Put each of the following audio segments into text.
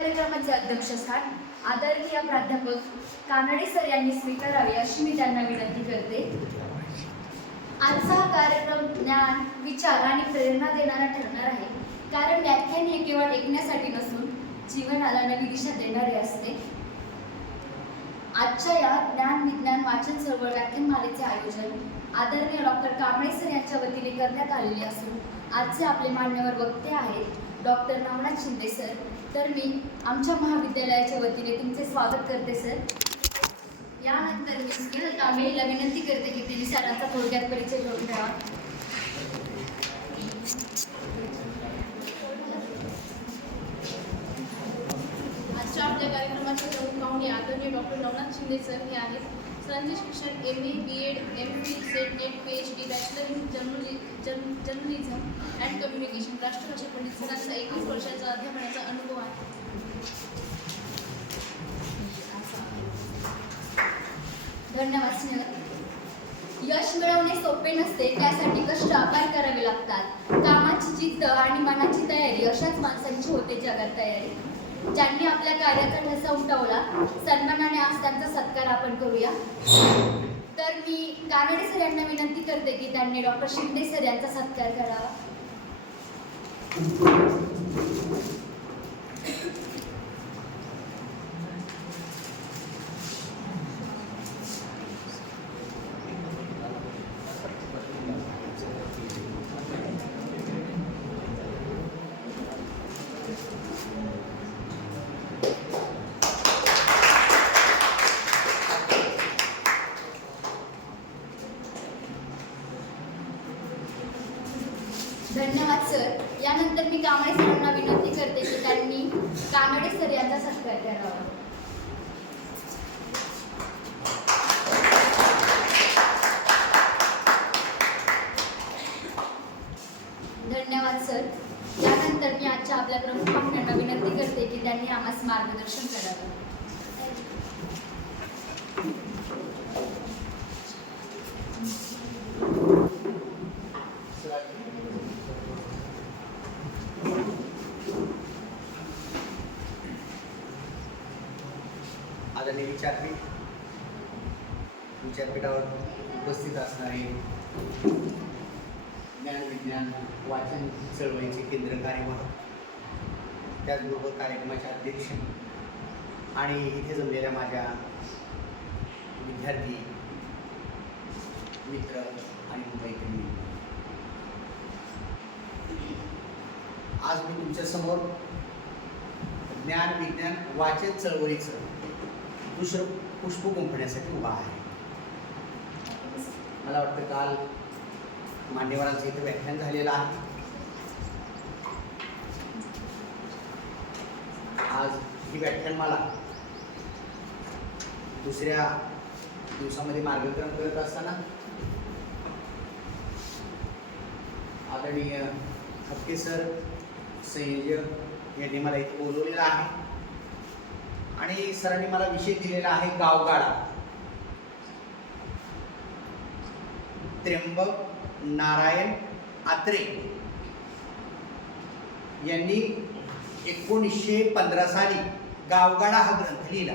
कार्यक्रमाचे अध्यक्षस्थान आदरणीय प्राध्यापक कानडे सर यांनी स्वीकारावे अशी मी त्यांना विनंती करते. आजचा हा कार्यक्रम ज्ञान, विचार आणि प्रेरणा देणारा ठरणार आहे, कारण व्याख्यान हे केवळ ऐकण्यासाठी नसून जीवनाला नवी दिशा देणारे असते. आजच्या या ज्ञान विज्ञान वाचन चळवळ व्याख्यानमालेचे आयोजन आदरणीय डॉक्टर कांबळे सर यांच्या वतीने करण्यात आलेले असून आजचे आपले मान्यवर वक्ते आहेत डॉक्टर नवनाथ शिंदे सर. तर मी आमच्या महाविद्यालयाच्या वतीने तुमचे स्वागत करते सर. यानंतर मी स्नेहल कांबळेला विनंती करते की तिने सरांचा थोडक्यात परिचय करून द्यावा. आजच्या आपल्या कार्यक्रमाचे प्रमुख पाहुणे आदरणीय डॉक्टर नवनाथ शिंदे सर हे आहेत. सरांचे शिक्षण MA, BEd, MPhil, set, net, PhD, bachelor in journalism and communication. राष्ट्रभाषा पंडित सरांचा 21 वर्षाचा अध्यापनाचा अनुभव आहे. धन्यवाद स्नेहल. यश मिळवणे सोपे नसते, त्यासाठी कष्ट आकार करावे लागतात. कामाची जिद्द आणि मनाची तयारी अशाच माणसांची होते जगात तयारी. ज्यांनी आपल्या कार्याचा ठसा उमटवला, सन्मानाने आज त्यांचा सत्कार आपण करूया. तर मी कानडे सर यांना विनंती करते की त्यांनी डॉक्टर शिंदे सर यांचा सत्कार करावा. धन्यवाद सर. यानंतर मी कांबळे सरांना विनंती करते की त्यांनी कानडे सर यांचा सत्कार करावा. धन्यवाद सर. यानंतर मी आजच्या आपल्या प्रमुख पाहुण्यांना विनंती करते की त्यांनी आम्हास मार्गदर्शन करावे. आदरणीय विद्यापीठावर उपस्थित असणारे ज्ञान विज्ञान वाचन चळवळीचे केंद्र कार्यवाह, त्याचबरोबर कार्यक्रमाचे अध्यक्ष आणि इथे जमलेल्या माझ्या विद्यार्थी मित्र आणि मैत्रिणी, आज मी तुमच्यासमोर ज्ञान विज्ञान वाचन चळवळीचं दुसरं पुष्प गुंफण्यासाठी उभा आहे. मला वाटतं काल मान्यवरांचं इथे व्याख्यान झालेलं आहे. आज ही व्याख्यानमाला दुसऱ्या दिवसामध्ये मार्गक्रम करत असताना आदरणीय हक्के सर संयोजक यांनी मला इथे बोलवलेलं आहे आणि सरांनी मला विषय दिलेला आहे गावगाडा. त्र्यंबक नारायण आत्रे यांनी 1915 साली गावगाडा हा ग्रंथ लिहिला.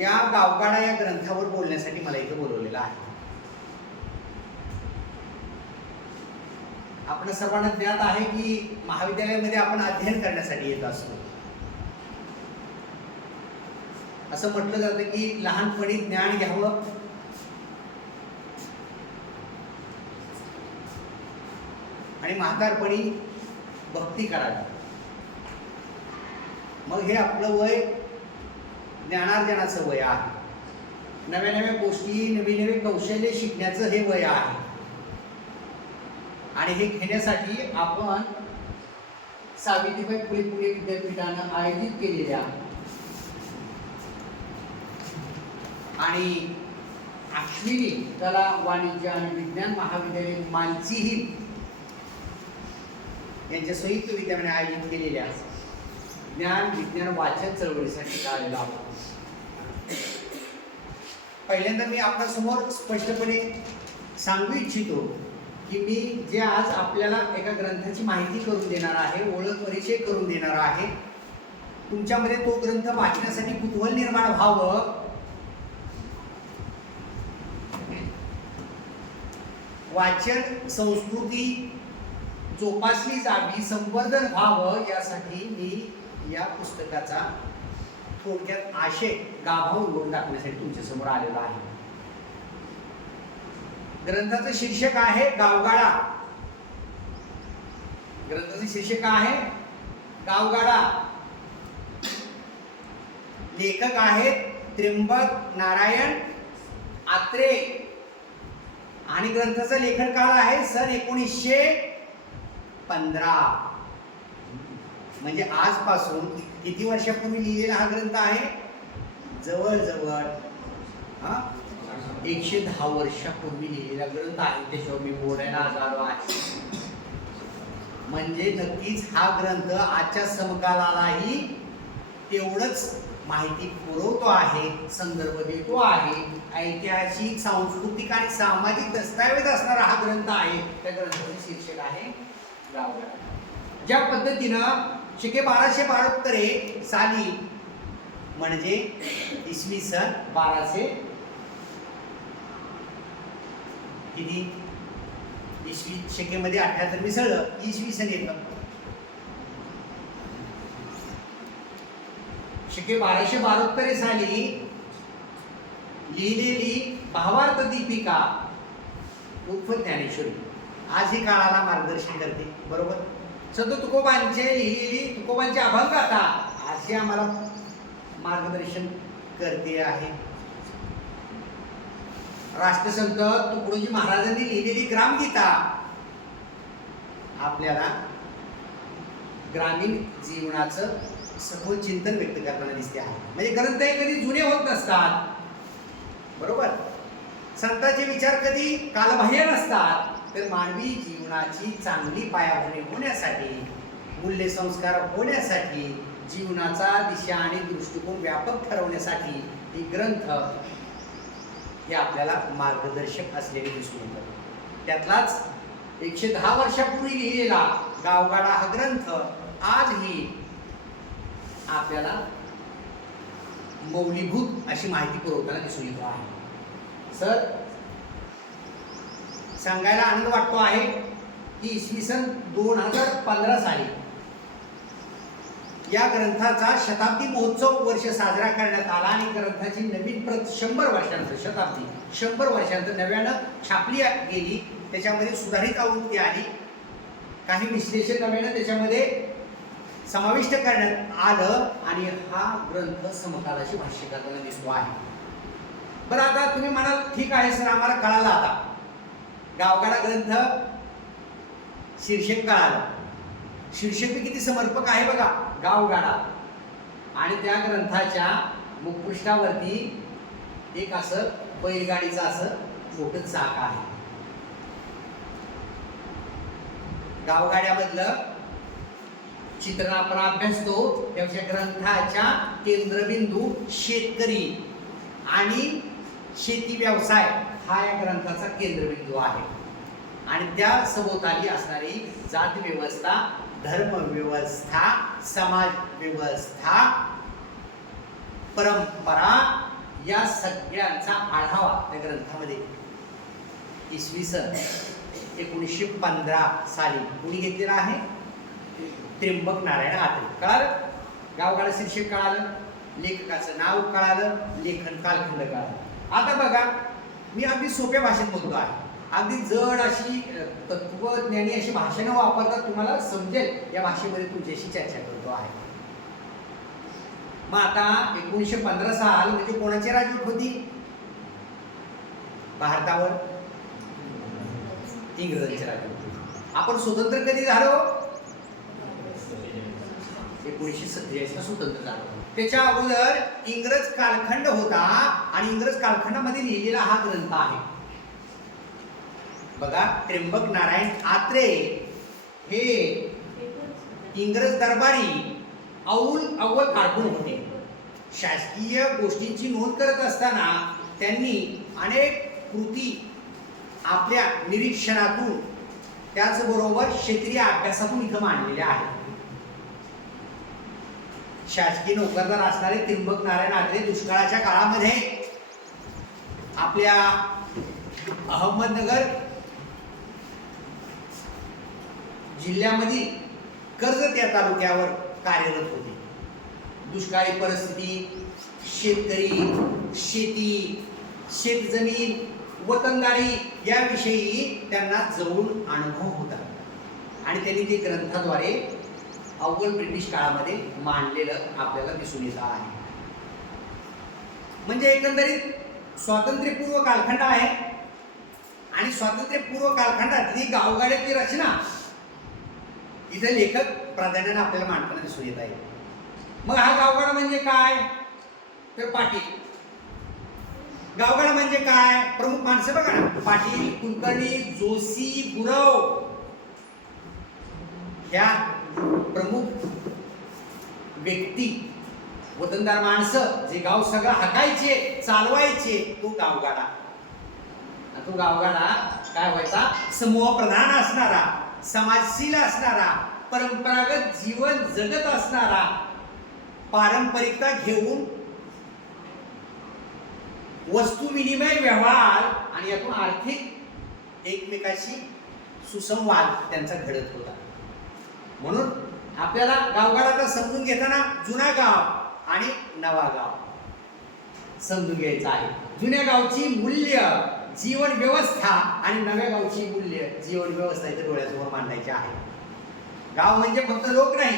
या गावगाडा या ग्रंथावर बोलण्यासाठी मला इथे बोलवलेलं आहे. आपण सर्वांना ज्ञात आहे की महाविद्यालयामध्ये आपण अध्ययन करण्यासाठी येत असतो. असं म्हटलं जातं की लहानपणी ज्ञान घ्यावं आणि म्हातारपणी भक्ती करावी. मग हे आपलं वय ज्ञानार्जनाचं वय आहे. नव्या नव्या गोष्टी, नवी नवी कौशल्य शिकण्याचं हे वय आहे. आणि हे घेण्यासाठी आपण सावित्रीबाई फुले विद्यापीठानं आयोजित केलेल्या आणि अश्विनी कला वाणिज्य आणि विज्ञान महाविद्यालय मालचिहिल यांच्या संयुक्त विद्यमाने आयोजित केलेल्या ज्ञान विज्ञान वाचन चळवळीसाठी आलेलो आहोत. पहिल्यांदा मी आपल्यासमोर स्पष्टपणे सांगू इच्छितो की मी जे आज आपल्याला एका ग्रंथाची माहिती करून देणार आहे, ओळख परिचय करून देणार आहे, तुमच्यामध्ये तो ग्रंथ वाचण्यासाठी कुतूहल निर्माण व्हावं, वाचन संस्कृती जोपासली जावी, संवर्धन व्हावं, यासाठी मी या पुस्तकाचा थोडक्यात आशय गाभा उलगडून टाकण्यासाठी तुमच्या समोर आलेलो आहे. ग्रंथाचं शीर्षक आहे गावगाडा. ग्रंथाचं शीर्षक आहे गावगाडा. लेखक आहेत त्र्यंबक नारायण आत्रे आणि ग्रंथाचं लेखन काळ आहे सन 1915. म्हणजे आजपासून किती वर्षापूर्वी लिहिलेला हा ग्रंथ आहे? जवळजवळ 110 वर्षापूर्वी लिहिलेला ग्रंथ आहे. त्याच्यावर मी बोलायला आलो आहे. म्हणजे नक्कीच हा ग्रंथ आजच्या समकालालाही तेवढंच माहिती पुरवतो आहे, संदर्भ देतो आहे. ऐतिहासिक, सांस्कृतिक आणि सामाजिक दस्तावेज असणारा हा ग्रंथ आहे. त्या ग्रंथाचे शीर्षक आहे गावगाडा. ज्या पद्धतीनं शके 1272 साली म्हणजे इसवी सन 1200 किती इसवी शकेमध्ये 78 मिसळलं, इसवी सन येतं. शके 1272 साली लिहिलेली भावार्थ दीपिका उर्फ ज्ञानेश्वरी आज ही काळाला मार्गदर्शन करते. बरोबर. संत तुकोबांचे लिहिलेली तुकोबांची अभंगगाथा आज ही आम्हाला मार्गदर्शन करते आहे. राष्ट्रसंत तुकडोजी महाराजांनी लिहिलेली ग्रामगीता आपल्याला ग्रामीण जीवनाचं सखोल चिंतन व्यक्त करताना दिसते आहे. म्हणजे ग्रंथ हे कधी जुने होत नसतात. बरोबर. संतांचे विचार कधी कालबाह्य नसतात. तर मानवी जीवनाची चांगली पायाभरणी होण्यासाठी, मूल्य संस्कार होण्यासाठी, जीवनाचा दिशा आणि दृष्टिकोन व्यापक ठरवण्यासाठी हे ग्रंथ हे आपल्याला मार्गदर्शक असलेले दिसून येतात. त्यातलाच 110 वर्षापूर्वी लिहिलेला गावगाडा हा ग्रंथ आजही आपल्याला मौलिभूत अशी माहिती पुरवताना दिसून येतो आहे. सर, सांगायला आनंद वाटतो आहे की इसवी सन 2015 साली या ग्रंथाचा शताब्दी महोत्सव वर्ष साजरा करण्यात आला आणि ग्रंथाची नवीन प्रत 100 वर्षांतर शताब्दी 100 वर्षांतर नव्यानं छापली गेली. त्याच्यामध्ये सुधारित आवृत्ती आली, काही विश्लेषण नव्यानं त्याच्यामध्ये समाविष्ट करण्यात आलं आणि हा ग्रंथ समकालाशी भाष्य करताना दिसतो आहे. बरं, आता तुम्ही म्हणाल ठीक आहे सर, आम्हाला कळालं. आता गावगाडा ग्रंथ शीर्षक कळालं. शीर्षक किती समर्पक आहे बघा, गावगाडा. आणि त्या ग्रंथाच्या मुखपृष्ठावरती एक असं बैलगाडीचं असं मोठं चाक आहे. गावगाड्यामधलं चित्रण आपण अभ्यासतो. त्याच्या ग्रंथाच्या केंद्रबिंदू शेतकरी आणि शेती व्यवसाय हा या ग्रंथाचा केंद्रबिंदू आहे. आणि त्या सभोवताली असणारी जात व्यवस्था, धर्म व्यवस्था, समाज व्यवस्था, परंपरा या सगळ्यांचा आढावा त्या ग्रंथामध्ये इसवी सन 1915 साली कुणी घेतलेला आहे? त्र्यंबक नारायण आत्रे. कळालं? गावगाडा शीर्षक कळालं, लेखकाचं नाव कळालं, लेखन कालखंड कळालं. आता बघा, मी अगदी सोप्या भाषेत बोलतो आहे. अगदी जड अशी तत्वज्ञानी अशी भाषा न वापरता तुम्हाला समजेल या भाषेमध्ये तुमच्याशी चर्चा करतो आहे. मग आता 1915 साल म्हणजे कोणाची राजवट होती भारतावर? इंग्रजांची राजवट होती. आपण स्वतंत्र कधी झालो? 1947 ला स्वतंत्र झालो. त्याच्या अगोदर इंग्रज कालखंड होता आणि इंग्रज कालखंडामध्ये लिहिलेला हा ग्रंथ आहे. बघा, त्र्यंबक नारायण आत्रे हे इंग्रज दरबारी अव्वल कारकून होते. शासकीय गोष्टींची नोंद करत असताना त्यांनी अनेक कृती आपल्या निरीक्षणातून त्याचबरोबर क्षेत्रीय अभ्यासातून इथं मांडलेल्या आहेत. शासकीय नोकरदार असणारे त्र्यंबक नारायण आत्रे दुष्काळाच्या काळामध्ये आपल्या अहमदनगर जिल्ह्यामध्ये कर्जत या तालुक्यावर कार्यरत होते. दुष्काळी परिस्थिती, शेतकरी, शेती, शेतजमीन, वतनदारी याविषयी त्यांना जवळून अनुभव होता आणि त्यांनी ते ग्रंथाद्वारे अव्वल ब्रिटिश काळामध्ये मांडलेलं आपल्याला दिसून येत आहे. म्हणजे एकंदरीत स्वातंत्र्यपूर्व कालखंड आहे आणि स्वातंत्र्यपूर्व कालखंडातली गावगाड्यातली रचना इथे लेखक प्राधान्याने आपल्याला मांडताना दिसून येत आहे. मग हा गावगाडा म्हणजे काय तर पाटील. गावगाडा म्हणजे काय? प्रमुख माणसं बघा ना, पाटील, कुलकर्णी, जोशी, गुरव ह्या प्रमुख व्यक्ती, वतनदार माणसं जे गाव सगळं हाकायचे, चालवायचे, तो गावगाडा. तो गावगाडा काय व्हायचा? समूह प्रधान असणारा, समाजशील असणारा, परंपरागत जीवन जगत असणारा, पारंपरिकता घेऊन वस्तू विनिमय व्यवहार आणि यातून आर्थिक एकमेकाशी सुसंवाद त्यांचा घडत होता. म्हणून आपल्याला गावगाडाचा समजून घेताना जुना गाव आणि नवा गाव समजून घ्यायचं आहे. जुन्या गावची मूल्य जीवन व्यवस्था आणि नव्या गावची मूल्य जीवन व्यवस्था इथे डोळ्यासमोर मांडायची आहे. गाव म्हणजे फक्त लोक नाही,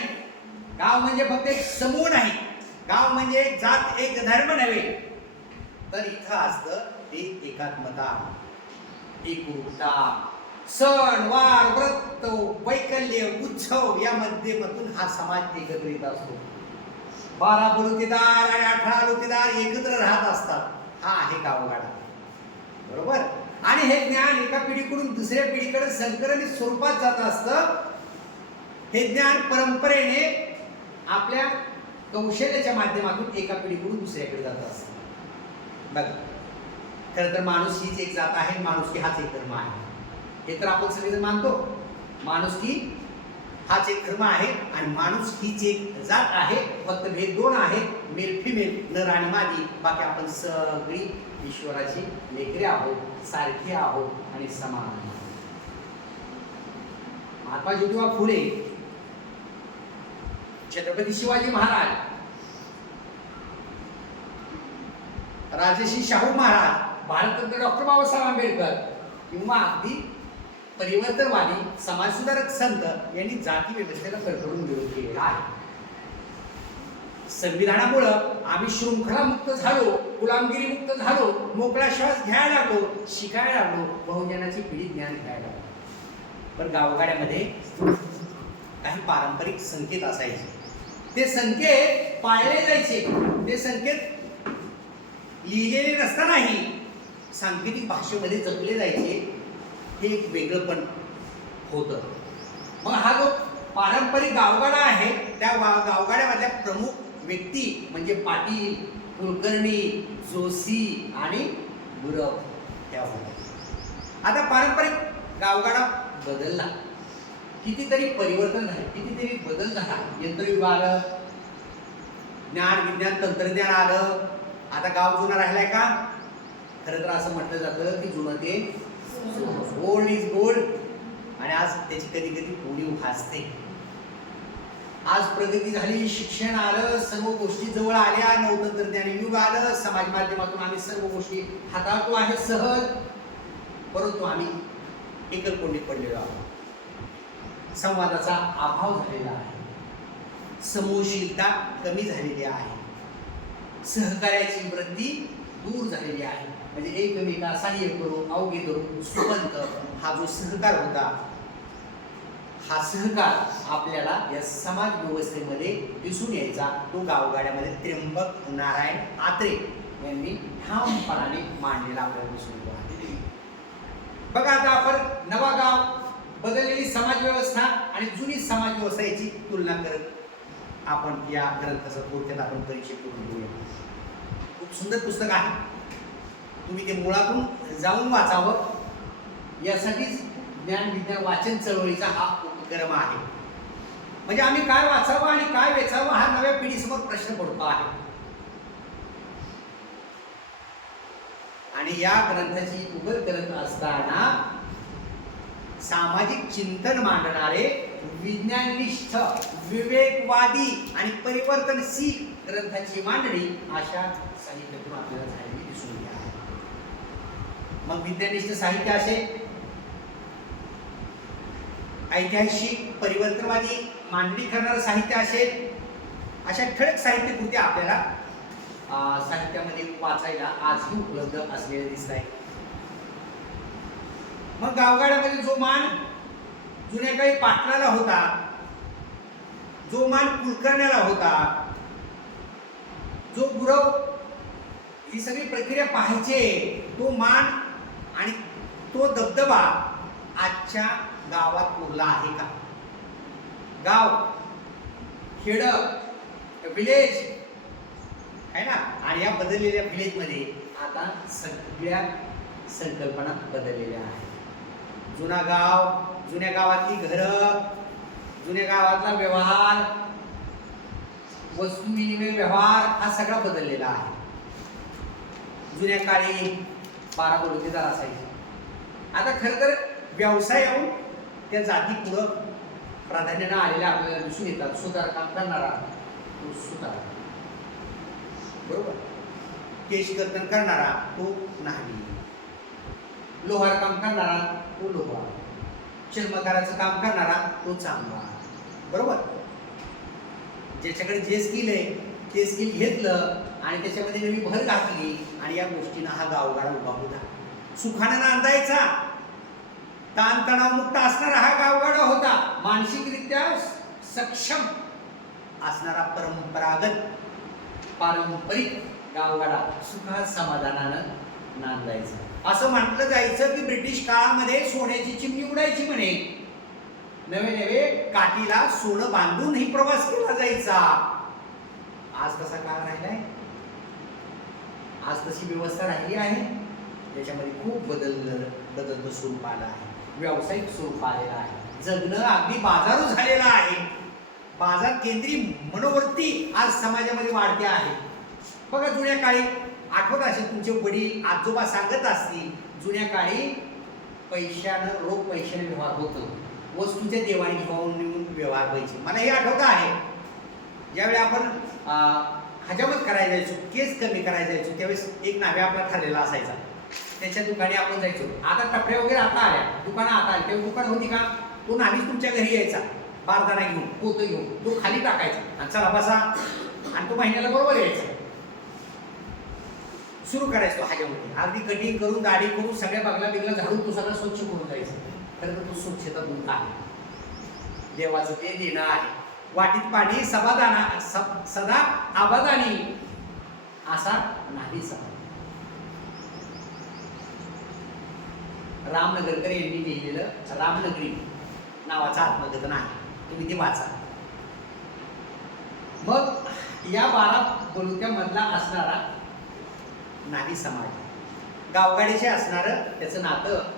गाव म्हणजे फक्त एक समूह नाही, गाव म्हणजे एक जात, एक धर्म नव्हे, तर इथं असतं ते एकात्मता, एकरूपता, सण वार व्रत वैकल्य उत्सव या माध्यमातून हा समाज एकत्रित असतो. 12 बलुतेदार आणि 18 लुतेदार एकत्र राहत असतात. हा आहे गावगाडा, बरोबर. आणि हे ज्ञान एका पिढीकडून दुसऱ्या पिढीकडे संकरित स्वरूपात जात असतं. हे ज्ञान परंपरेने आपल्या कौशल्याच्या माध्यमातून एका पिढीकडून दुसऱ्याकडे जात असतं. बघा, खरं तर माणूस हीच एक जात आहे, माणुसकी हाच एक धर्म आहे. हे तर आपण सगळेजण मानतो. माणुसकी हाच एक धर्म आहे आणि माणूस हीच एक जात आहे. फक्त भेद दोन आहेत, मेल फिमेल, नर आणि मादी. बाकी आपण सगळी ईश्वराची लेकरे आहोत, सारखी आहोत आणि समान आहोत. महात्मा ज्योतिबा फुले, छत्रपती शिवाजी महाराज, राजर्षी शाहू महाराज, भारतरत्न डॉक्टर बाबासाहेब आंबेडकर किंवा अगदी परिवर्तनवादी समाजसुधारक संत यांनी जाती व्यवस्थेला कडकडून विरोध केलेला आहे. संविधानामुळं आम्ही शृंखलामुक्त झालो, गुलामगिरी मुक्त झालो, मोकळा श्वास घ्यायला लागलो, शिकायला लागलो, बहुजनाची पिढी ज्ञान घ्यायला लागलो. पण गावगाड्यामध्ये काही पारंपरिक संकेत असायचे. ते संकेत पाळले जायचे. ते संकेत लिहिलेले नसतानाही सांकेतिक भाषेमध्ये जपले जायचे. हे एक वेगळं पण होतं. मग हा जो पारंपरिक गावगाडा आहे त्या गावगाड्यामधल्या प्रमुख व्यक्ती म्हणजे पाटील, कुलकर्णी, जोशी आणि गुरव ह्या होत्या. आता पारंपरिक गावगाडा बदलला, कितीतरी परिवर्तन झाले, कितीतरी बदल झाला. यंत्रयुग आलं, ज्ञान विज्ञान तंत्रज्ञान आलं. आता गाव जुना राहिलाय का? खरं तर असं म्हटलं जातं की जुनं ते ओल्ड इज गोल्ड. आणि आज त्याची कधी कधी उणीव भासते. आज प्रगती झाली, शिक्षण आलं, सर्व गोष्टी जवळ आल्या, नवतंत्रज्ञान युग आलं, समाज माध्यमातून आम्ही सर्व गोष्टी हाताळतो आहे सहज. परंतु आम्ही एकलकोंडीत पडलेलो आहोत. संवादाचा अभाव झालेला आहे, समूहशीलता कमी झालेली आहे, सहकार्याची वृत्ती दूर झालेली आहे. म्हणजे एकमेका सहाय्य करू, अवघे धरू, सुबंत हा जो सहकार होता, हा सहकार आपल्याला या समाज व्यवस्थेमध्ये दिसून यायचा. तो गावगाड्यामध्ये त्र्यंबक नारायण आत्रे यांनी ठामपणाने मांडलेला आपल्याला दिसून येतो आहे. बघा, आता आपण नवा गाव, बदललेली समाज व्यवस्था आणि जुनी समाज व्यवस्था याची तुलना करत आपण या ग्रंथाचा थोडक्यात आपण परिचय करून घेऊया. खूप सुंदर पुस्तक आहे. तुम्ही ते मुळातून जाऊन वाचावं यासाठीच ज्ञान विज्ञान वाचन चळवळीचा हा उपक्रम आहे. म्हणजे आम्ही काय वाचावं आणि काय वेचावं हा नव्या पिढीसमोर प्रश्न पडतो आहे. आणि या ग्रंथाची उघड करत असताना सामाजिक चिंतन मांडणारे विज्ञाननिष्ठ विवेकवादी आणि परिवर्तनशील ग्रंथाची मांडणी अशा साहित्यातून आपल्याला झालेली दिसून येते आहे. मग विज्ञाननिष्ठ साहित्य असेल, ऐतिहासिक परिवर्तनवादी मांडणी करणारं साहित्य असेल, अशा ठळक साहित्य कृत्या आपल्याला साहित्यामध्ये वाचायला आजही उपलब्ध असलेले दिसत आहे. मग गावगाड्यामध्ये जो मान जुन्या काळी पाटणाला होता, जो मान कुलकर्ण्याला होता, जो गुरव, ही सगळी प्रक्रिया पाहायचे, तो मान आणि तो दबदबा आजच्या गावात उरला आहे का? गाव, खेड, विलेज आहे ना. आणि या बदललेल्या विलेजमध्ये आता सगळ्या संकल्पना बदललेल्या आहेत. जुना गाव, जुन्या गावातली घरं, जुन्या गावातला व्यवहार, वस्तू विनिमय व्यवहार हा सगळा बदललेला आहे. जुन्या काळी 12 बलुतेदार असायचे. आता खरं तर व्यवसायाहून त्या जाती पुढं प्राधान्यानं आलेल्या आपल्याला दिसून येतात. सुतार काम करणारा तो सुतार, बरोबर, केश कर्तन करणारा तो न्हावी, लोहार काम करणारा तो लोहार, चर्मकाराचं काम करणारा तो चांगला, बरोबर. ज्याच्याकडे जे स्किल आहे ते स्किल घेतलं आणि त्याच्यामध्ये नवी भर घातली आणि या गोष्टीनं हा गावगाडा उभा होता. सुखानं नांदायचा, ताणतणावमुक्त असणारा हा गावगाडा होता. मानसिकरित्या सक्षम असणारा परंपरागत पारंपरिक गावगाडा सुखात समाधानानं नांदायचा. असं म्हटलं जायचं की ब्रिटिश काळामध्ये सोन्याची चिमणी उडायची म्हणे. नवे नवे काठीला सोनं बांधून ही प्रवास केला जायचा. आज कसा काळ राहिलाय? आज तशी व्यवस्था राहिली आहे? त्याच्यामध्ये खूप बदलतं स्वरूप आलं आहे, व्यावसायिक स्वरूप आलेलं आहे. जगणं अगदी बाजारू झालेलं आहे. बाजार केंद्रीय मनोवृत्ती आज समाजामध्ये वाढते आहे. बघा, जुन्या काळी आठवत असेल, तुमचे वडील आजोबा सांगत असतील, जुन्या काळी पैशानं, रोख पैशाने व्यवहार होतो. वस्तूच्या देवाणघेवाणीवरून व्यवहार व्हायचे. मला हे आठवतं आहे, ज्यावेळी आपण हजामत करायला जायचो, केस कमी करायला जायचो, त्यावेळेस एक नाव्या आपला ठरलेला असायचा. त्याच्या दुकानी आपण जायचो. आता टपऱ्या वगैरे आता आल्या, दुकानं आता आली. तेव्हा दुकान होती का? तो नावीच तुमच्या घरी यायचा, बारदाना घेऊन, पोतं घेऊन, तो खाली टाकायचा आणि चला बसा, आणि तो महिन्याला बरोबर यायचा. सुरू करायचो हजामध्ये. अगदी कटिंग करून, दाढी करून, सगळ्या बागला बिगला झाडून तो सगळं स्वच्छ करून जायचं. खरं तर तो स्वच्छता दूत आहे, देवाचं ते देणं आहे. वाटीत पाणी सदा आबादानी असा नाही समज. रामनगरकर यांनी लिहिलेलं रामनगरी नावाचं आत्मकथन आहे, तुम्ही ते वाचा. मग या 12 बलुत्यामधला असणारा नाभी समाज, गावगाडीचे असणारं त्याचं नातं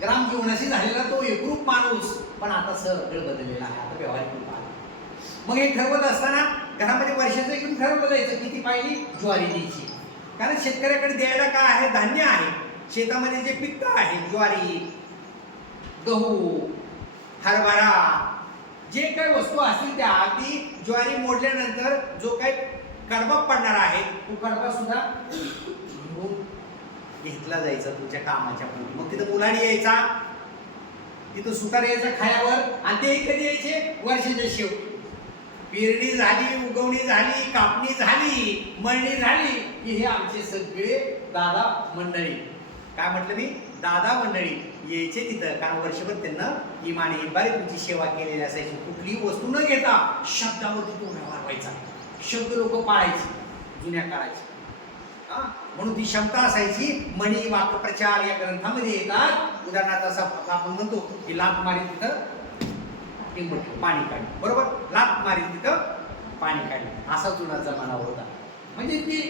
ग्रामजीवनाशी झालेला तो एकरूप माणूस, पण आता सगळं बदललेला आहे. आता व्यावहारिक रूप आलं. मग हे ठरवत असताना घरामध्ये वर्षाचं एकूण ठरवलं जायचं किती पाहिली ज्वारी द्यायची. कारण शेतकऱ्याकडे द्यायला काय आहे? धान्य आहे. शेतामध्ये जे पिकतं आहे, ज्वारी, गहू, हरभरा, जे काही वस्तू असतील त्या, अगदी ज्वारी मोडल्यानंतर जो काही कडबा पडणार आहे तो कडबा सुद्धा घेऊन घेतला जायचा तुमच्या कामाच्या पूर्वी. मग तिथं मुलांनी यायचा, तिथं सुतार यायचा खायावर, आणि ते कधी यायचे? वर्षाच्या शेवटी. पेरणी झाली, उगवणी झाली, कापणी झाली, मळणी झाली की हे आमचे सगळे दादा मंडळी, काय म्हटलं मी, दादा मंडळी यायचे तिथं. कारण वर्षभर त्यांना इमाने इतबारे तुमची सेवा केलेली असायची. कुठलीही वस्तू न घेता शब्दावरती तो व्यवहार व्हायचा. शब्द लोक पाळायचे जुन्या काळाचे. म्हणून ती क्षमता असायची. म्हणी, वाक्प्रचार या ग्रंथामध्ये येतात. उदाहरणार्थ असं आपण म्हणतो की लात मारी तिथं पाणी काढली, बरोबर, लात मारी तिथं पाणी काढली, असा जुना जमाना होता. म्हणजे ती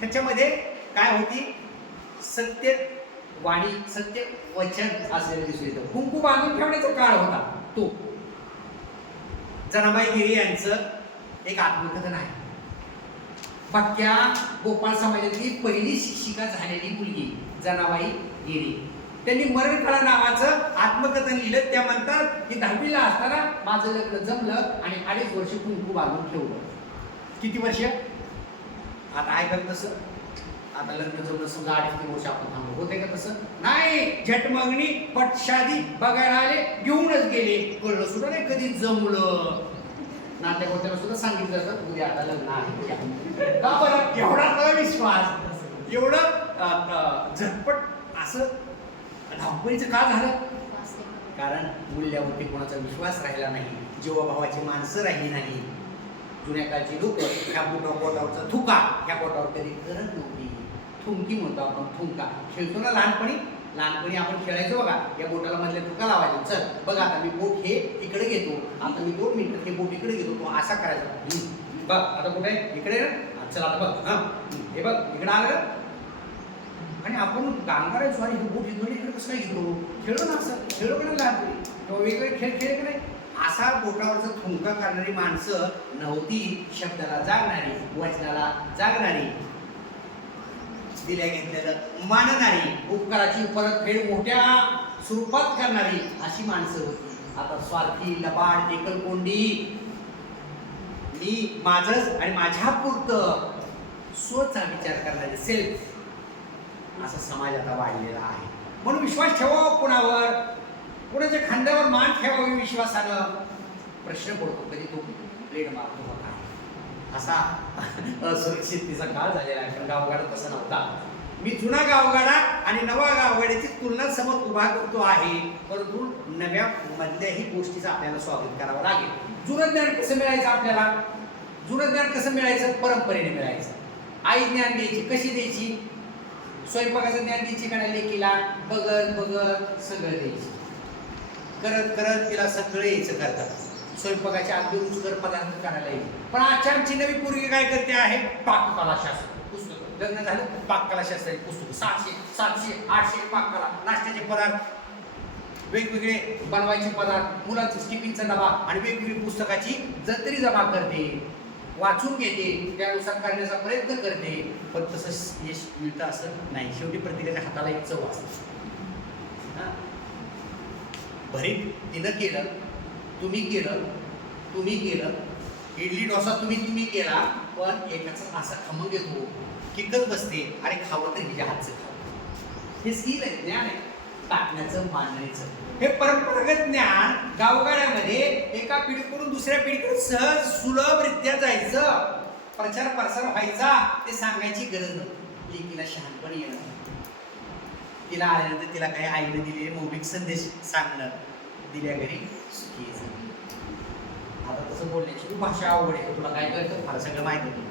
त्याच्यामध्ये काय होती? सत्य वाणी सत्य वचन असलेलं दिसून येतं. कुंकू बांधून ठेवण्याचा काळ होता तो. जनाबाई गिरी यांचं एक आत्मकथन आहे. पक्क्या गोपाळ समाजातली पहिली शिक्षिका झालेली मुलगी जनाबाई गिरी. त्यांनी मरणकळा नावाचं आत्मकथन लिहिलं. त्या म्हणतात की 10वीला असताना माझं लग्न जमलं आणि 2.5 वर्ष कुंकू बांधून ठेवलं. किती वर्ष? आता आहे का तसं? आता लग्न जमलं समजा 2.5 वर्ष आपण थांबलो, होते का तसं? नाही. झटमगणी पटशादी बघायला आले, घेऊनच गेले. कळलं सुद्धा नाही कधी जमलं. नाट्यकोत्याला सुद्धा सांगितलं जातं उद्या आता लग्न आहे. का बरं? एवढा अविश्वास, एवढं झटपट असं धावपळीचं का झालं? कारण मूल्यावरती कोणाचा विश्वास राहिला नाही, जीवभावाची माणसं राहिली नाही. जुन्या काळची लोक ह्या बोटावरचा थुका ह्या बोटावर कधी करत नव्हती. थुंकी म्हणतो आपण, थुंका खेळतो ना लहानपणी आपण खेळायचो बघा. या बोटाला मधल्या थुका लावायचो. चल बघा आता मी बोट हे इकडे घेतो, आता मी 2 मिनिटात हे बोट इकडे घेतो, तो असा करायचा. बघ आता कुठे इकडे ना, चल आता बघ, हा हे बघ इकडे आलं. आणि आपण काम करायचो आणि हे बोट इकडे कसं काय घेतो, खेळलो ना, असं खेळलो का नाही लहानपणी, किंवा वेगवेगळे खेळ खेळ का नाही. असा बोटावरचा थुंका करणारी माणसं नव्हती. शब्दाला जागणारी, वचनाला जागणारी, दिल्या घेतलेलं मानणारी, उपकाराची परतफेड मोठ्या स्वरूपात करणारी अशी माणसं होती. आता स्वार्थी, लबाड, एकलकोंडी, मी माझंच आणि माझ्या पुरतं स्वचा विचार करणारे, सेल्फ, असा समाज आता वाढलेला आहे. म्हणून विश्वास ठेवावा कुणावर, कुणाच्या खांद्यावर मान ठेवावी विश्वासानं. प्रश्न पडतो कधी तो ब्लेड मारतो का काय. असा असुरक्षिततेचा काळ झालेला आहे. पण गावगाडा तसा नव्हता. मी जुना गावगाडा आणि नवा गावगाड्याची तुलना समोर उभा करतो आहे. परंतु नव्या मधल्याही गोष्टीचं आपल्याला स्वागत करावं लागेल. जुनं ज्ञान कसं मिळायचं आपल्याला? जुनं ज्ञान कसं मिळायचं? परंपरेने मिळायचं. आई ज्ञान द्यायची. कशी द्यायची? स्वयंपाकाचं ज्ञान द्यायची का नाही लेकीला? बघत बघत सगळं द्यायची. करत करत तिला सगळं यायचं करतात. स्वयंपाकाचे अगदी रुचकर पदार्थ करायला येईल. पण आजच्या आमची नवी पोरगी काय करते आहे? पाककलाशास्त्र पुस्तकं. लग्न झालं पाककलाशास्त्राची पुस्तकं 700, 700, 800 पाककला, नाश्त्याचे पदार्थ, वेगवेगळे बनवायचे पदार्थ, मुलांचा टिफिनचा डबा आणि वेगवेगळी पुस्तकाची जत्री जमा करते, वाचून घेते, त्यानुसार करण्याचा प्रयत्न करते. पण तसं यश मिळतं असं नाही. शेवटी प्रत्येकाच्या हाताला एक चव असते. भरीत तिनं केलं, तुम्ही केलं, इडली डोसा तुम्ही केला, पण एकाचा असा खमंग येतो, किकत बसते, अरे खावं तर हिच्या हातचं खावं. हे स्किल आहे, ज्ञान आहे, टाकण्याचं, मांडण्याचं. हे परंपरागत ज्ञान गावगाड्यामध्ये एका पिढीकडून दुसऱ्या पिढीकडे सहज सुलभरित्या जायचं, प्रचार प्रसार व्हायचा. ते सांगायची गरज नव्हती. लेकीला शहाणपणी येणं, तिला आल्यानंतर तिला काही आईने दिलेले मौलिक संदेश सांगणं, दिल्या घरी सुखी आहे. आता तसं बोलण्याची भाषा अवघड आहे. तुला काय कळतं? मला सगळं माहिती होतं.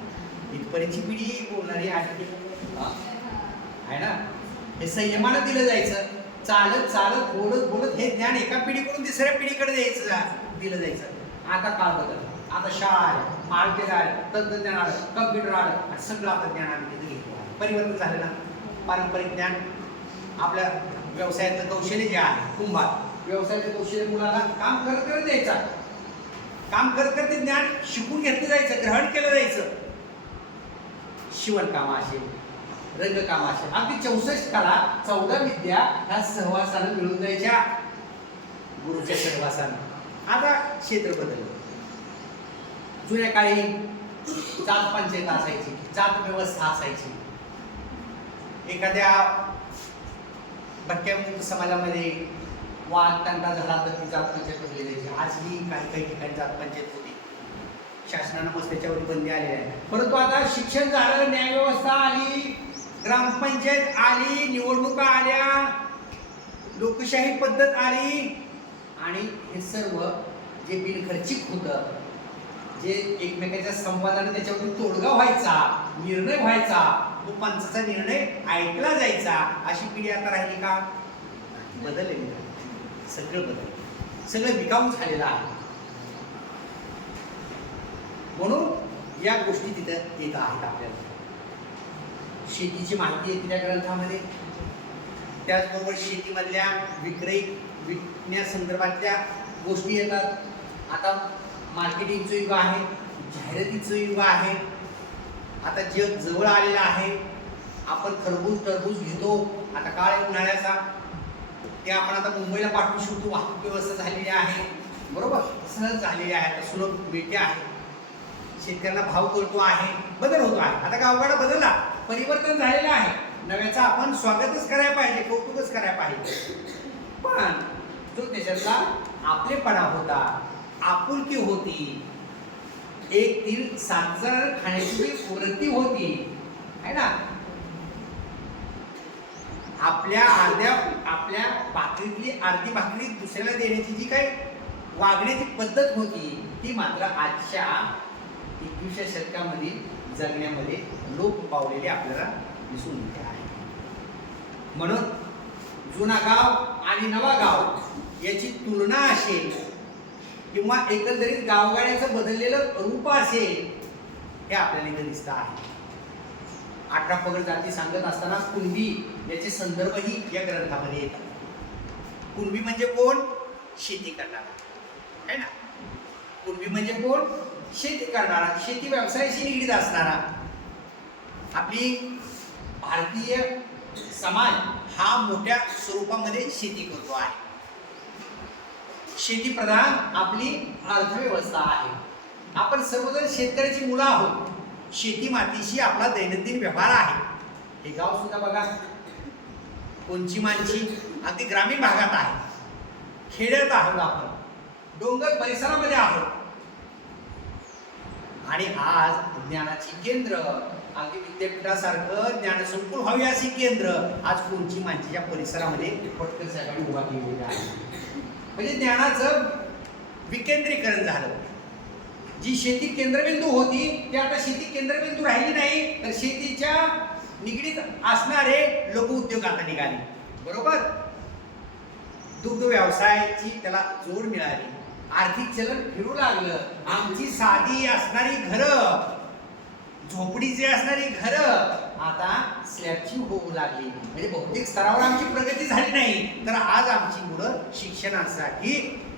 इथपर्यंतची पिढी बोलणारी आहे ना. हे संयमानं दिलं जायचं. चालत चालत बोलत बोलत हे ज्ञान एका पिढीकडून दुसऱ्या पिढीकडे दिलं जायचं. आता काळ बदलला. आता शाळा आल्या, मार्केट आलं, तंत्रज्ञान आलं, कम्प्युटर आलं आणि सगळं आता ज्ञान आम्ही तिथे घेतो. परिवर्तन झालं ना. पारंपरिक ज्ञान आपल्या व्यवसायाचं कौशल्य जे आहे, कुंभार व्यवसायाचं कौशल्य मुलाला काम करत करत द्यायचा. काम करत करत ते ज्ञान शिकून घेतलं जायचं, ग्रहण केलं जायचं. शिवणकाम असेल, रंगकाम असेल, अगदी 64 कला, 14 विद्या ह्या सहवासानं मिळून जायच्या गुरुच्या सहवासानं. आता क्षेत्र बदललं. जुन्या काळी जात पंचायत असायची, जात व्यवस्था असायची. एखाद्या भटक्या समाजामध्ये वाद तंटा झाला तर ती जात पंचायत बदलली जायची. आजही काही ठिकाणी जात पंचायत होती. शासनानं मग त्याच्यावर बंदी आलेली आहे. परंतु आता शिक्षण झालं, न्यायव्यवस्था आली, ग्रामपंचायत आली, निवडणुका आल्या, लोकशाही पद्धत आली आणि हे सर्व जे बिनखर्चिक होतं, जे एकमेकांच्या संवादाने त्याच्यावरती तोडगा व्हायचा, निर्णय व्हायचा, तो पंचाचा निर्णय ऐकला जायचा, अशी पिढी आता राहिली का? बदललेली. सगळं बदललं, सगळं विकाऊ झालेलं आहे. म्हणून या गोष्टी तिथं येत आहेत आपल्याला. शेतीची माहिती येते त्या ग्रंथामध्ये, त्याचबरोबर शेतीमधल्या विकण्यासंदर्भातल्या गोष्टी येतात. आता मार्केटिंगचं युग आहे, जाहिरातीचं युग आहे. आता जग जवळ आलेलं आहे. आपण टरबूज घेतो. आता काळ आहे उन्हाळ्याचा, ते आपण आता मुंबईला पाठवू शकतो. वाहतूक व्यवस्था झालेली आहे, बरोबर, सहज झालेली आहे. आता सुलभ मिळते आहे. शेतकऱ्यांना भाव कळतो आहे, बदल होतो आहे. आता गावगाडा बदलला, परिवर्तन झालेलं आहे. नव्याचा आपण स्वागतच करायला पाहिजे, कौतुकच करायला पाहिजे. पण जो त्याच्यातला आपलेपणा होता, आपुलकी होती, एक तीळ साखर खाण्याची जी वृत्ती होती है ना, आपल्या भाकरीतली अर्धी भाकरी दुसऱ्याला देण्याची जी काही वागण्याची पद्धत होती, ती मात्र आजच्या 21व्या शतकामध्ये जगण्यामध्ये लोप पावलेली आपल्याला दिसून येते आहे. म्हणून जुना गाव आणि नवा गाव याची तुलना असेल किंवा एकंदरीत गावगाड्याचं बदललेलं रूप असेल, हे आपल्याला इथे दिसतं आहे. 18 पगड जाती सांगत असताना कुणबी याचे संदर्भही या ग्रंथामध्ये येतात. कुणबी म्हणजे कोण? शेती करणारा है ना. कुणबी म्हणजे कोण? शेती करणारा, शेती व्यवसायाशी निगडीत असणारा. आपली भारतीय समाज हा मोठ्या स्वरूपामध्ये शेती करतो आहे. शेती प्रधान आपली अर्थव्यवस्था आहे. आपण सर्वजण शेतकऱ्याची मुलं आहोत. शेती मातीशी आपला दैनंदिन व्यवहार आहे. हे गाव सुद्धा बघा, कोणची मानची अगदी ग्रामीण भागात आहे. खेड्यात आहोत आपण, डोंगर परिसरामध्ये आहोत. आणि आज ज्ञानाची केंद्र, अगदी विद्यापीठासारखं ज्ञानसंकुल व्हावी अशी केंद्र आज कोणची मानसीच्या परिसरामध्ये पटकन साहेबांनी उभा केलेली आहे. म्हणजे ज्ञानाचं विकेंद्रीकरण झालं. जी शेती केंद्रबिंदू होती ती आता शेती केंद्रबिंदू राहिली नाही, तर शेतीच्या निगडीत असणारे लोक उद्योग आता निघाले, बरोबर. दुग्ध व्यवसायाची त्याला जोड मिळाली, आर्थिक चलन फिरू लागलं. आमची साधी असणारी घरं, झोपडीची असणारी घरं आता स्लॅबची होऊ लागली. म्हणजे भौतिक स्तरावर आमची प्रगती झाली नाही, तर आज आमची मुलं शिक्षणासाठी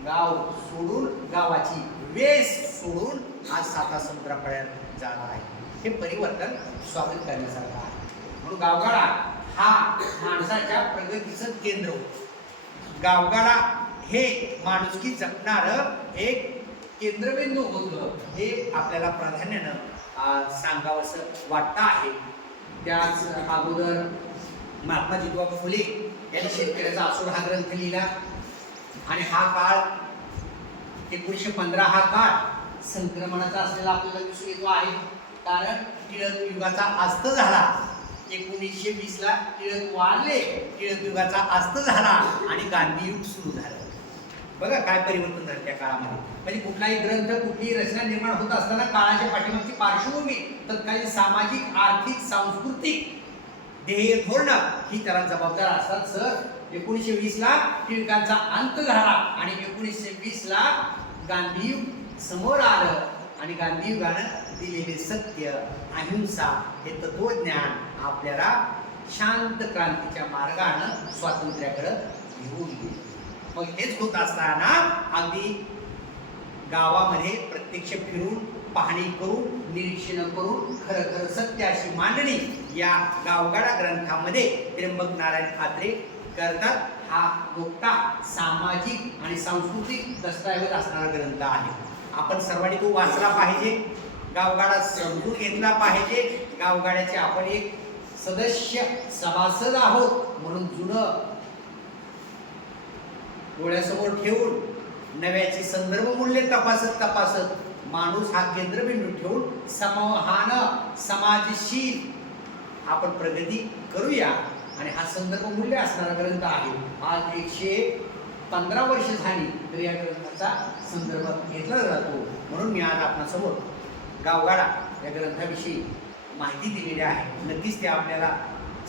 गाव सोडून, गावाची वेस सोडून आज साता समुद्रापर्यंत जाणार आहे. हे परिवर्तन स्वागत करण्यासारखं आहे. म्हणून गावगाडा हा माणसाच्या प्रगतीचं केंद्र होतं. गावगाडा हे माणुसकी जपणारं एक केंद्रबिंदू होतं. हे आपल्याला प्राधान्यानं सांगावंसं वाटतं आहे. त्याच अगोदर महात्मा ज्योतिबा फुले यांनी शेतकऱ्याचा आसूड हा ग्रंथ लिहिला. आणि हा काळ 1915 हा काळ संक्रमणाचा असलेला आपल्याला दिसून येतो आहे. कारण टिळक युगाचा अस्त झाला. 1920ला टिळक वारले, टिळक युगाचा अस्त झाला आणि गांधी युग सुरू झालं. बघा काय परिवर्तन झालं त्या काळामध्ये. म्हणजे कुठलाही ग्रंथ, कुठलीही रचना निर्माण होत असताना काळाच्या पाठीमागची पार्श्वभूमी, तत्कालीन सामाजिक, आर्थिक, सांस्कृतिक ध्येय धोरणं ही त्याला जबाबदार असतात. सर 1920ला टिळकांचा अंत झाला आणि 1920ला गांधीयुग समोर आलं आणि गांधीयुगानं दिलेले सत्य, अहिंसा हे तत्वज्ञान आपल्याला शांत क्रांतीच्या मार्गानं स्वातंत्र्याकडे घेऊन गेले. मग हेच होत असताना अगदी गावामध्ये प्रत्यक्ष फिरून, पाहणी करून, निरीक्षण करून खरं खरं सत्य अशी मांडणी या गावगाडा ग्रंथामध्ये त्र्यंबक नारायण खात्रे करतात. हा मोठा सामाजिक आणि सांस्कृतिक दस्तऐवज असणारा ग्रंथ आहे. आपण सर्वांनी तो वाचला पाहिजे, गावगाडा समजून घेतला पाहिजे. गावगाड्याचे आपण एक सदस्य, सभासद आहोत म्हणून जुनं डोळ्यासमोर ठेवून नव्याची संदर्भ मूल्य तपासत माणूस हा केंद्रबिंदू ठेवून समहान, समाजशील आपण प्रगती करूया. आणि हा संदर्भ मूल्य असणारा ग्रंथ आहे. आज 115 वर्ष झाली तरी या ग्रंथाचा संदर्भ घेतला जातो. म्हणून मी आज आपणासमोर गावगाडा या ग्रंथाविषयी माहिती दिलेली आहे. नक्कीच ते आपल्याला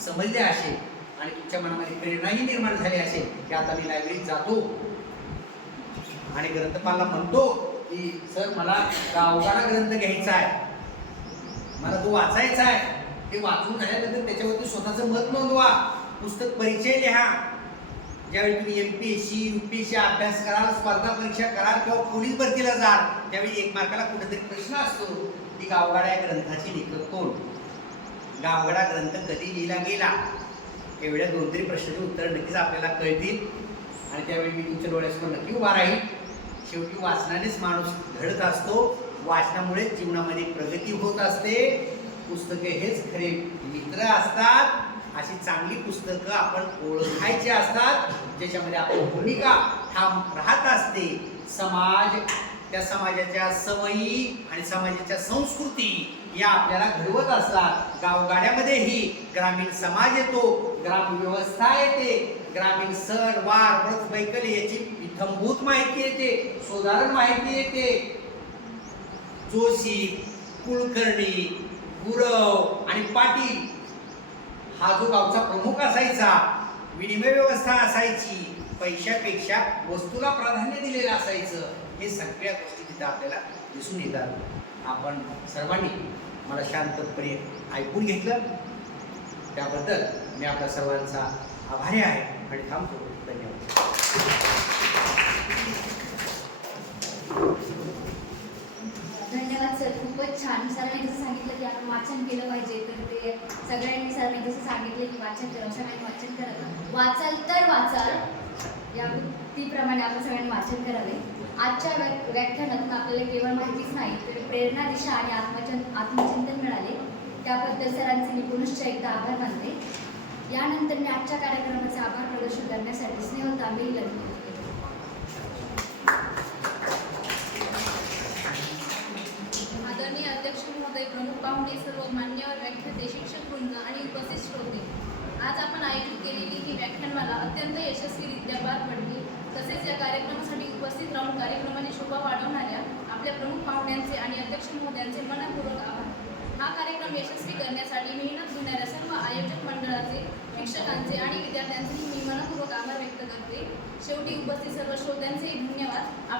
समजले असेल आणि तुमच्या मनामध्ये प्रेरणाही निर्माण झाली असेल की आता मी लायब्ररीत जातो आणि ग्रंथपालला म्हणतो की सर मला गावगाडा ग्रंथ घ्यायचा आहे, मला तो वाचायचा आहे. ते वाचून झाल्यानंतर त्याच्यावरती स्वतःचं मत नोंदवा. पुस्तक परिचय लिहा. ज्यावेळी तुम्ही MPSC UPSC अभ्यास कराल, स्पर्धा परीक्षा कराल किंवा पोलीस भरतीला जाल, त्यावेळी 1 मार्काला कुठेतरी प्रश्न असतो की गावगाडा या ग्रंथाचे लेखक कोण, गावगाडा ग्रंथ कधी लिहिला गेला. एवढ्या 2-3 प्रश्नाचे उत्तर नक्कीच आपल्याला कळतील आणि त्यावेळी मी तुमच्या डोळ्यासमोर नक्की उभा राहील. शेवटी वाचनानेच माणूस घडत असतो, वाचनामुळे जीवनामध्ये प्रगती होत असते. पुस्तके हेच खरे मित्र असतात. अशी चांगली पुस्तकं आपण ओळखायची असतात, ज्याच्यामध्ये आपली भूमिका ठाम राहत असते. समाज, त्या समाजाच्या सवयी आणि समाजाच्या संस्कृती या आपल्याला घडवत असतात. गावगाड्यामध्येही ग्रामीण समाज येतो, ग्राम व्यवस्था येते, ग्रामीण सण वार व्रत वैकल्य याची इत्थंभूत माहिती येते, साधारण माहिती येते. जोशी, कुलकर्णी, गुरव आणि पाटील हा जो गावचा प्रमुख असायचा, विनिमय व्यवस्था असायची, पैशापेक्षा वस्तूला प्राधान्य दिलेलं असायचं. हे सगळ्या गोष्टी तिथं आपल्याला दिसून येतात. आपण सर्वांनी मला शांतपणे ऐकून घेतलं त्याबद्दल मी आपल्या सर्वांचा आभारी आहे आणि थांबतो. धन्यवाद. धन्यवाद सर, खूपच छान. सरांनी जसं सांगितलं की आपण वाचन केलं पाहिजे, तर ते सगळ्यांनी सरांनी जसं सांगितलं की वाचन करा, सगळ्यांनी वाचन करावं. वाचाल तर वाचाल या वृत्तीप्रमाणे आपण सगळ्यांनी वाचन करावे. आजच्या व्याख्यानातून आपल्याला केवळ माहितीच नाही तर प्रेरणा, दिशा आणि आत्मचिंतन मिळाले. त्याबद्दल सरांचे मी पुनश्च एकदा आभार मानते. यानंतर मी आजच्या कार्यक्रमाचे आभार प्रदर्शन करण्यासाठी स्नेह तांबे लग्न आदरणीय अध्यक्ष महोदय, प्रमुख पाहुणे, सर्व मान्यवर व्याख्याते, शिक्षक वृंद आणि उपस्थित श्रोते, आज आपण आयोजित केलेली ही व्याख्यानमाला अत्यंत यशस्वीरित्या पार पडली. तसेच या कार्यक्रमासाठी उपस्थित राहून कार्यक्रमाची शोभा वाढवणाऱ्या आपल्या प्रमुख पाहुण्यांचे आणि अध्यक्ष महोदयांचे मनपूर्वक आभार. हा कार्यक्रम यशस्वी करण्यासाठी मेहनत घेणाऱ्या सर्व आयोजक मंडळाचे, शिक्षकांचे आणि विद्यार्थ्यांचेही मी मनपूर्वक आभार व्यक्त करते. शेवटी उपस्थित सर्व श्रोत्यांचेही धन्यवाद.